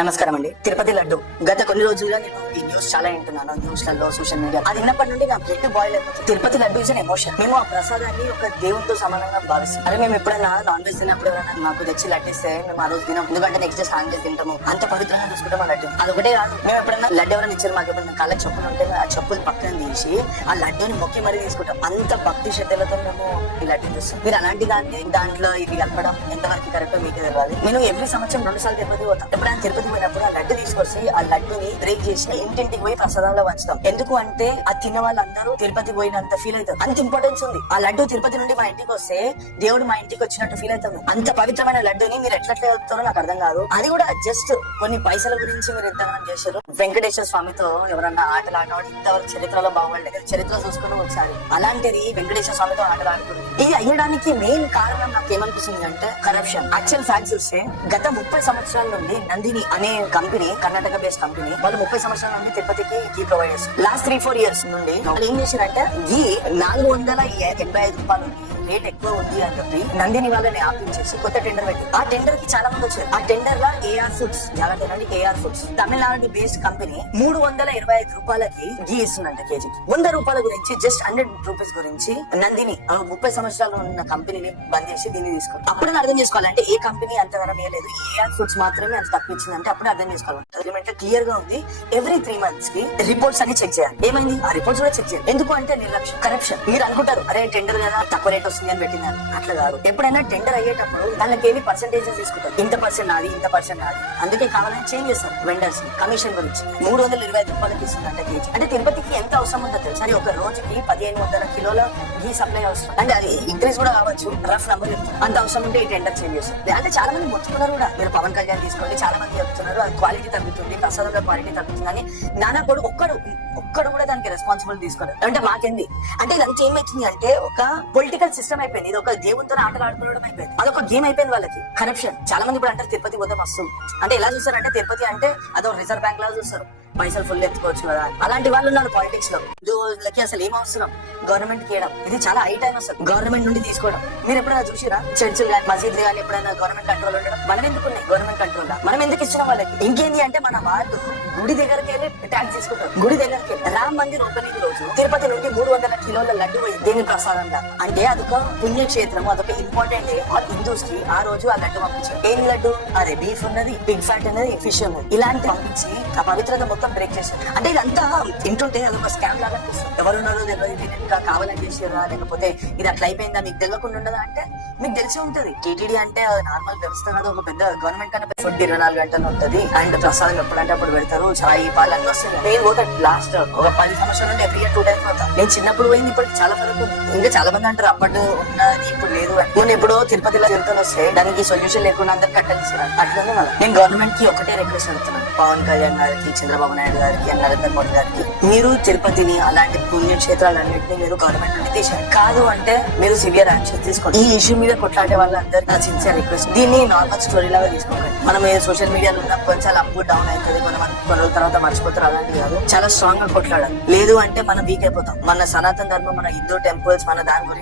నమస్కారం అండి. తిరుపతి లడ్డు గత కొన్ని రోజులుగా నేను ఈ న్యూస్ చాలా వింటున్నాను. న్యూస్ లలో, సోషల్ మీడియా. అది విన్నప్పటి నుండి నా బ్లడ్ బాయిల్ అయిపోతుంది. Tirupati laddu is an emotion. మేము ఆ ప్రసాదాన్ని ఒక దేవునితో సమానంగా భావిస్తాం. అరే మేము ఎప్పుడైనా నాన్ వెజ్ తిన్నప్పుడు ఎవరైనా మాకు తెచ్చి లడ్డిస్తే మేము ఆ రోజు తినాం. ఎందుకంటే నెక్స్ట్ డే స్నానం చేసి తింటాము. అంత పవిత్రంగా చూసుకుంటాం ఆ లడ్డు. అదొకటే కాదు, మేము ఎప్పుడైనా లడ్డు ఎవరైనా ఇచ్చారు మాకు ఎప్పుడైనా కళ్ళ చెప్పులు ఉంటే ఆ చెప్పులు పక్కన తీసి ఆ లడ్డూని మొక్కి మరీ తీసుకుంటాం. అంత భక్తి శ్రద్ధలతో మేము ఈ లడ్డు చూస్తాం. మీరు అలాంటి దాన్ని దాంట్లో ఇది కలపడం ఎంతవరకు కరెక్ట్ మీకు తెలియాలి. నేను ఎవ్రీ సంవత్సరం 2 సార్లు తిరుపతి పోతాం. ఎప్పుడైనా తిరుపతి పోయినప్పుడు ఆ లడ్డు తీసుకొచ్చి ఆ లడ్డుని బ్రేక్ చేసి ఇంటింటికి పోయి ప్రసాదంలో పంచుతాం. ఎందుకు అంటే ఆ తిన్న వాళ్ళందరూ తిరుపతి పోయినంత ఫీల్ అవుతారు. అంత ఇంపార్టెన్స్ ఉంది. ఆ లడ్డు తిరుపతి నుండి మా ఇంటికి వస్తే దేవుడు మా ఇంటికి వచ్చినట్టు ఫీల్ అవుతాము. అంత పవిత్రమైన లడ్డుని మీరు ఎట్లా వెళ్తారో నాకు అర్థం కాదు. అది కూడా జస్ట్ కొన్ని పైసల గురించి మీరు ఎంతగానో చేశారు. వెంకటేశ్వర స్వామితో ఎవరన్నా ఆటలు ఆడవాడు ఇంతవరకు చరిత్రలో బాగుండలేదు. చరిత్ర చూసుకుని ఒకసారి అలాంటిది వెంకటేశ్వర స్వామితో ఆటలు ఆడుతుంది. ఇది అయ్యడానికి మెయిన్ కారణం నాకు ఏమనిపిస్తుంది అంటే కరప్షన్. యాక్చువల్ ఫ్యాక్ట్స్ చూస్తే గత 30 సంవత్సరాల నుండి నందిని అనే కంపెనీ, కర్ణాటక బేస్డ్ కంపెనీ, వాళ్ళు 30 సంవత్సరాల నుండి తిరుపతికి గీ ప్రొవైడ్ చేస్తారు. లాస్ట్ 3-4 ఇయర్స్ నుండి వాళ్ళు ఏం చేశారంటే గీ 485 రూపాయలు రేట్ ఎక్కువ ఉంది అని చెప్పి నందిని వాళ్ళని ఆపించేసి కొత్త టెండర్ పెట్టి ఆ టెండర్ కి చాలా మంది వచ్చారు. ఆ టెండర్ లో ఏఆర్ ఫుడ్స్, జాగ్రత్త AR foods Tamil Nadu based company 325 రూపాయలకి గీ ఇస్తుందంట కేజీకి. 100 రూపాయల గురించి, జస్ట్ 100 రూపీస్ గురించి నందిని 30 సంవత్సరాలు ఉన్న కంపెనీని బంద్ చేసి దీన్ని తీసుకోవాలి. అప్పుడే అర్థం చేసుకోవాలంటే ఏ కంపెనీ అంత ధర వేయలేదు, ఏఆర్ ఫుడ్స్ మాత్రమే అంత తక్కువ ఇచ్చిందంటే అప్పుడే అర్థం చేసుకోవాలి. అగ్రిమెంట్ క్లియర్ గా ఉంది. ఎవ్రీ 3 months కి రిపోర్ట్స్ అన్ని చెక్ చేయాలి. ఏమైంది ఆ రిపోర్ట్స్ కూడా చెక్ చేయాలి. ఎందుకు అంటే నిర్లక్ష్యం, కరప్షన్. మీరు అనుకుంటారు అరే టెండర్ కదా తక్కువ రేట్ వస్తుంది అని పెట్టినారు. అట్లా కాదు. ఎప్పుడైనా టెండర్ అయ్యేటప్పుడు దానికి ఏమి పర్సెంటేజెస్ తీసుకుంటారు. ఇంత పర్సెంట్ నాది, ఇంత పర్సెంట్ నాది. అందుకే కావాలని చేంజ్ చేస్తారు వెండర్స్ కమిషన్ గురించి. 325 రూపాయలకి ఇస్తుందంట కేజీ. అంటే తిరుపతికి ఎంత అవసరం ఉందో తెలుసు. సరే ఒక రోజుకి 1500 కిలోల గీ సప్లై అవసరం. అంటే అది ఇంక్రీజ్ కూడా కావచ్చు, రఫ్ నంబర్ చెప్తారు. అంత అవసరం ఉంటే ఈ టెండర్ చేంజ్ చేస్తారు. అంటే చాలా మంది మొత్తుకున్నారు కూడా. మీరు పవన్ కళ్యాణ్ తీసుకోండి, చాలా మంది చెప్తున్నారు అది క్వాలిటీ తగ్గుతుంది, ప్రసాదంలో క్వాలిటీ తగ్గుతుంది అని. నానా కూడా ఒక్కడు కూడా దానికి రెస్పాన్సిబిలిటీ తీసుకోలేదు. అంటే మాకేంది అంటే ఇదంతా ఏమైతుంది అంటే ఒక పొలిటికల్ సిస్టమ్ అయిపోయింది. ఇది ఒక దేవునితో ఆటలు ఆడుకోవడం అయిపోయింది. అదొక గేమ్ అయిపోయింది వాళ్ళకి. కరప్షన్. చాలా మంది ఇప్పుడు అంటారు తిరుపతి పోతే మస్తు అంటే ఎలా చూస్తారంటే తిరుపతి అంటే అదొక రిజర్వ్ బ్యాంక్ లాగా చూస్తారు. పైసలు ఫుల్ ఎత్తుకోవచ్చు కదా. అలాంటి వాళ్ళు ఉన్నారు పాలిటిక్స్ లో. ఉద్యోగులకి అసలు ఏం అవసరం గవర్నమెంట్ కి ఇది చాలా హై టైం అసలు గవర్నమెంట్ నుండి తీసుకోవడం. మీరు ఎప్పుడైనా చూసిరా చర్చిలు కానీ మసీదులు కానీ ఎప్పుడైనా గవర్నమెంట్ కంట్రోల్ ఉండడం? మనం ఎందుకు ఉన్నాయి గవర్నమెంట్ కంట్రోల్? మనం ఎందుకు ఇచ్చిన వాళ్ళకి? ఇంకేంది అంటే మన వాళ్ళు గుడి దగ్గరికి వెళ్ళి ట్యాక్స్ తీసుకుంటారు. గుడి దగ్గరికి రామ్ మందిర్ ఓపెనింగ్ రోజు తిరుపతి నుండి 300 కిలోల లడ్డు పోయింది దేని ప్రసాదంగా. అంటే అదొక పుణ్యక్షేత్రం, అదొక ఇంపార్టెంట్ డే. ఆల్ హిందూస్ కి ఆ రోజు ఆ లడ్డు పంపించారు. ఏం లడ్డు? అదే బీఫ్ ఉన్నది, పిగ్ ఫ్యాట్ ఉన్నది, ఫిష్ ఉన్నది. ఇలాంటి పంపించి ఆ పవిత్రత మొత్తం బ్రేక్ చేశారు. అంటే ఇదంతా తింటుంటే అదొక స్కామ్ లాగా అనిపిస్తుంది. ఎవరున్నారో తెలియదు, ఇంకా కావాలని చేసారా లేకపోతే ఇది అట్లా అయిపోయిందా మీకు తెలియకుండా ఉండదా అంటే మీకు తెలిసే ఉంటది. టీటీడీ అంటే నార్మల్ వ్యవస్థ కాదు, ఒక పెద్ద గవర్నమెంట్ కన్నా ఫుడ్ 24 గంటలు ఉంటది. అండ్ ప్రసాదం ఎప్పుడంటే అప్పుడు పెడతారు. చాయ్ పాలు అన్నీ వస్తాయి. నేను పోతా లాస్ట్ ఒక 10 సంవత్సరాల నుండి ఎవ్రీ ఇయర్ 2 times పోతా. నేను చిన్నప్పుడు పోయింది ఇప్పటికి చాలా ఫరక్ ఉంది. ఇంకా చాలా మంది అంటారు అప్పట్లో ఉన్నది ఇప్పుడు లేదు అని. నేను ఎప్పుడో తిరుపతిలో తిరుగుతాను వస్తే దానికి సొల్యూషన్ లేకుండా అందరు కట్టలిస్తున్నారు. అట్లనే మళ్ళీ నేను గవర్నమెంట్ కి ఒకటే రిక్వెస్ట్ అడుగుతున్నాను, పవన్ కళ్యాణ్ గారికి, చంద్రబాబు నాయుడు గారికి, నరేంద్ర మోడీ గారికి, మీరు తిరుపతిని అలాంటి పుణ్యక్షేత్రాలన్నింటినీ మీరు గవర్నమెంట్ నుండి తీసేయండి. కాదు అంటే మీరు సివియర్ యాక్షన్ తీసుకోండి. ఈ ఇష్యూ మీద కొట్లాడే వాళ్ళందరూ నా సిన్సియర్ రిక్వెస్ట్. దీన్ని నార్మల్ స్టోరీ లాగా తీసుకోకండి. మనం సోషల్ మీడియాలో ఉన్న కొంచెం అప్ డౌన్ అవుతుంది, మనం కొన్ని రోజుల తర్వాత మర్చిపోతారు. అలాంటి కాదు, చాలా స్ట్రాంగ్ గా కొట్లాడాలి. లేదు అంటే మనం వీక్ అయిపోతాం. మన సనాతన ధర్మం, మన హిందూ టెంపుల్స్, మన దాని గురించి